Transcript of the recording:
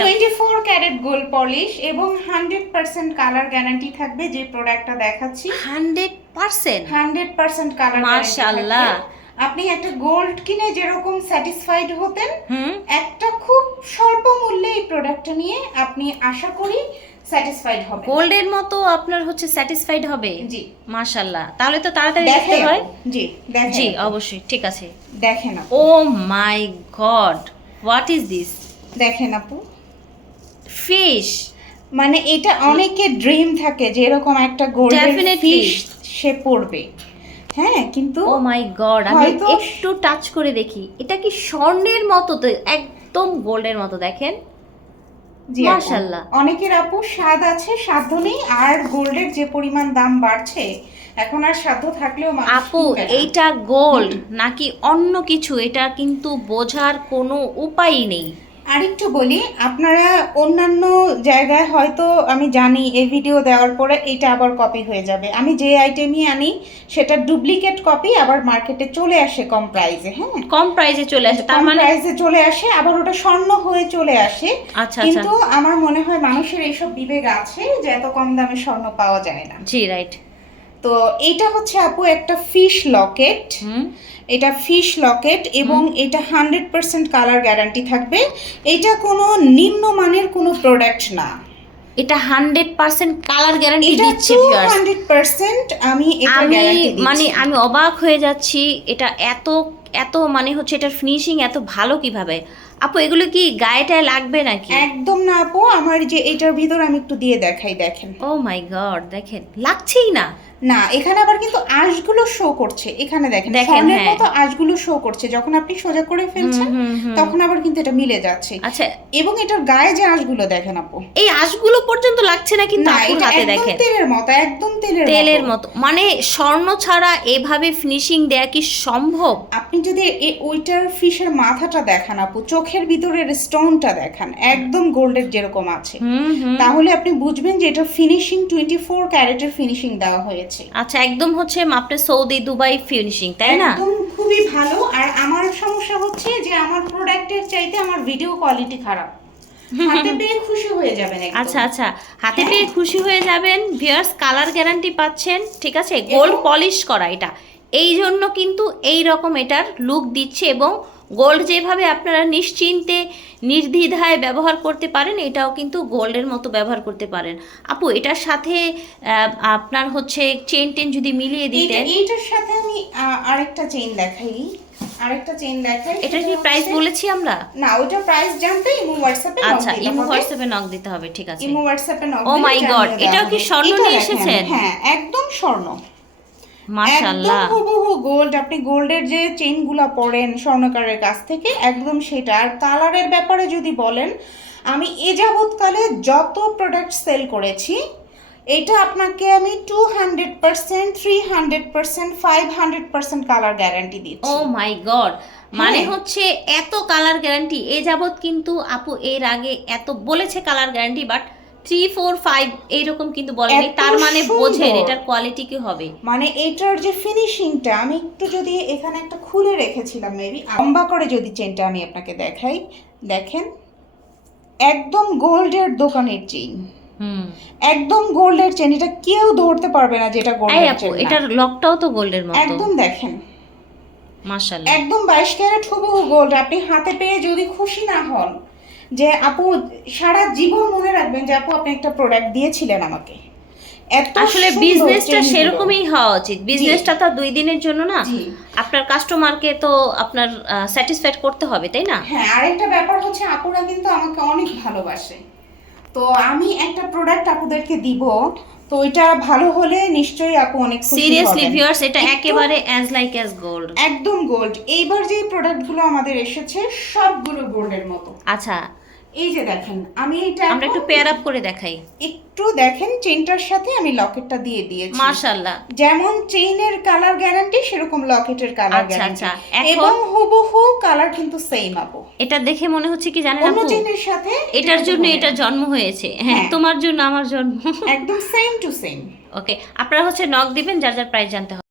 Twenty four carat gold polish এবং hundred percent colour guarantee থাকবে যে প্রোডাক্টটা দেখাচ্ছি। Hundred percent hundred percent colour মাশাআল্লাহ। আপনি একটা গোল্ড কিনে যেরকম স্যাটিসফাইড হতেন একটা খুব স্বল্প মূল্যে এই প্রোডাক্টটা নিয়ে আপনি আশা করি স্যাটিসফাইড হবেন। গোল্ডের মতো আপনার হচ্ছে স্যাটিসফাইড হবে? জি। মাশাল্লাহ তাহলে তো তাড়াতাড়ি দেখতে হয়? জি দেখেন। জি অবশ্যই। ঠিক আছে। দেখেন ও my god what is this দেখেন আপু। ফিশ মানে এটা অনেকের ড্রিম থাকে যে এরকম একটা গোল্ডেন ফিশ সে পড়বে। হ্যাঁ কিন্তু ও মাই গড আমি একটু টাচ করে দেখি। এটা কি স্বর্ণের মতো তো একদম গোল্ডের মতো দেখেন? মাশাআল্লাহ। অনেকের আপু স্বাদ আছে সাধ্য নেই আর গোল্ডের যে পরিমাণ দাম বাড়ছে এখন আর সাধ্য থাকলেও আপু। এইটা গোল্ড নাকি অন্য কিছু এটা কিন্তু বোঝার কোনো উপায় নেই। আরেকটু বলি আপনারা অন্যান্য জায়গায় হয়তো আমি জানি এই ভিডিও দেওয়ার পরে এটা আবার কপি হয়ে যাবে। আমি যে আইটেমই আনি সেটা ডুপ্লিকেট কপি আবার মার্কেটে চলে আসে কম প্রাইসে হ্যাঁ? কম প্রাইসে চলে আসে তার মানে প্রাইসে চলে আসে আবার ওটা স্বর্ণ হয়ে চলে আসে। আচ্ছা আচ্ছা। কিন্তু আমার মনে হয় মানুষের এইসব বিবেক আছে যে এত কম দামে স্বর্ণ পাওয়া যায় না। জি রাইট তো এটা হচ্ছে আপু একটা ফিশ লকেট এটা ফিশ লকেট এবং এটা হান্ড্রেড পার্সেন্ট কালার গ্যারান্টি থাকবে। এটা কোনো নিম্নমানের কোনো প্রোডাক্ট না। এটা হান্ড্রেড পার্সেন্ট কালার গ্যারান্টি দিচ্ছে হান্ড্রেড পার্সেন্ট আমি আমি মানে আমি অবাক হয়ে যাচ্ছি এটা এত এত মানে হচ্ছে এটার ফিনিশিং এত ভালো কীভাবে? আপু এগুলো কি গায়েটায় লাগবে নাকি? একদম না আপু আমার যে এটার ভিতর আমি একটু দিয়ে দেখাই দেখেন। ও মাই গড দেখেন। লাগছেই না। না এখানে আবার কিন্তু আঁশগুলো শো করছে। এখানে দেখেন স্বর্ণের হ্যাঁ। মতো আঁশগুলো শো করছে। যখন আপনি সোজা করে ফেলছেন। তখন আবার কিন্তু এটা মিলে যাচ্ছে। আচ্ছা। এবং এটার গায়ে যে আঁশগুলো দেখেন আপু। এই আঁশগুলো পর্যন্ত লাগছে না কিন্তু আপুর হাতে দেখেন। তেলের মতো একদম তেলের মতো। মানে স্বর্ণ ছাড়া এভাবে ফিনিশিং দেয়া কি সম্ভব? আপনি যদি ওইটার ফিশের মাথাটা দেখান আপু চোখের ভিতরের স্টোনটা দেখান একদম গোল্ডের যেরকম আছে। তাহলে আপনি বুঝবেন যে এটা ফিনিশিং টোয়েন্টি ফোর ক্যারেটের ফিনিশিং দেওয়া হয়েছে। আচ্ছা একদম হচ্ছে আপনার সৌদি দুবাই ফিনিশিং তাই না? একদম খুবই ভালো। আর আমার সমস্যা হচ্ছে যে আমার প্রোডাক্টের চাইতে আমার ভিডিও কোয়ালিটি খারাপ। হাতে পেয়ে খুশি হয়ে যাবেন আচ্ছা আচ্ছা। হাতে পেয়ে খুশি হয়ে যাবেন ভিয়ার্স কালার গ্যারান্টি পাচ্ছেন ঠিক আছে? গোল্ড পলিশ করা এটা। এই জন্য কিন্তু এই রকম এটার লুক দিচ্ছে এবং গোল্ড যেভাবে আপনারা নিশ্চিন্তে নির্দ্বিধায় ব্যবহার করতে পারেন এটাও কিন্তু গোল্ডের মতো ব্যবহার করতে পারেন। আপু এটার সাথে আপনার হচ্ছে চেন টেন যদি মিলিয়ে দিতেন। এইটার সাথে আমি আরেকটা চেইন দেখাই। আরেকটা চেইন দেখাই এটার কি প্রাইস বলেছি আমরা? না ওটা প্রাইস জানতে ইমো হোয়াটসঅ্যাপে আচ্ছা ইমো হোয়াটসঅ্যাপে নক দিতে হবে ঠিক আছে। ইমো হোয়াটসঅ্যাপে নক Oh my God, এটাও কি স্বর্ণ নিয়ে এসেছেন? হ্যাঁ একদম স্বর্ণ। মাশাআল্লাহ। হুবহু গোল্ড আপনি গোল্ডের যে চেইনগুলো পরেন স্বর্ণকারের কাছ থেকে একদম সেটা। আর কালারের ব্যাপারে যদি বলেন আমি এ যাবৎকালে যত প্রোডাক্ট সেল করেছি এটা আপনাকে আমি two hundred percent three hundred percent five hundred percent colour guarantee oh my god মানে হ্যাঁ। হচ্ছে এত কালার গ্যারান্টি এ যাবৎ কিন্তু আপু এর আগে এত বলেছে colour guarantee but three four five এইরকম কিন্তু বলেনি। তার মানে বোঝেন এটার কোয়ালিটি কি হবে। মানে এটার যে ফিনিশিংটা আমি একটু যদি এখানে একটা খুলে রেখেছিলাম মেবি লম্বা করে যদি চেনটা আমি আপনাকে দেখাই। দেখেন একদম গোল্ডের দোকানের চেইন হুম। একদম গোল্ডের চেন এটা কেউ ধরতে পারবে না যেটা গোল্ডের চেন এটার লকটাও তো গোল্ডের মতো। একদম দেখেন। মাশাআল্লাহ। একদম বাইশ ক্যারেট হুবহু গোল্ড। আপনি হাতে পেয়ে যদি খুশি না হন যে আপু সারা জীবন মনে রাখবেন যে আপু আপনি একটা প্রোডাক্ট দিয়েছিলেন আমাকে। আসলে বিজনেসটা সেরকমই হওয়া উচিত। বিজনেসটা তো দুই দিনের জন্য না। আপনার কাস্টমারকে তো আপনার স্যাটিসফাইড করতে হবে তাই না? হ্যাঁ আরেকটা ব্যাপার হচ্ছে আপুরা কিন্তু আমাকে অনেক ভালোবাসে। তো আমি একটা প্রোডাক্ট আপুদেরকে দিব তো এটা ভালো হলে নিশ্চয়ই আপু অনেক খুশি সিরিয়াসলি ভিউয়ার্স এটা একেবারে অ্যাজ লাইক অ্যাজ গোল্ড একদম গোল্ড এইবার যে প্রোডাক্টগুলো আমাদের এসেছে সবগুলো গোল্ডের মতো। আচ্ছা এই যে দেখেন আমি এটা আমরা একটু পেয়ার আপ করে দেখাই। একটু দেখেন চেইনটার সাথে আমি লকেটটা দিয়ে দিয়েছি। মাশাআল্লাহ। যেমন চেইনের কালার গ্যারান্টি সেরকম লকেটের কালার গ্যারান্টি। এবং হুবহু কালার কিন্তু সেম আপু। এটা দেখে মনে হচ্ছে কি জানেন আপু? চেইনের সাথে এটার জন্য এটা জন্ম হয়েছে। হ্যাঁ হ্যাঁ। তোমার জন্য আমার জন্ম একদম সেম টু সেম ওকে আপনারা হচ্ছে নক দিবেন যার যার প্রাইস জানতে হবে।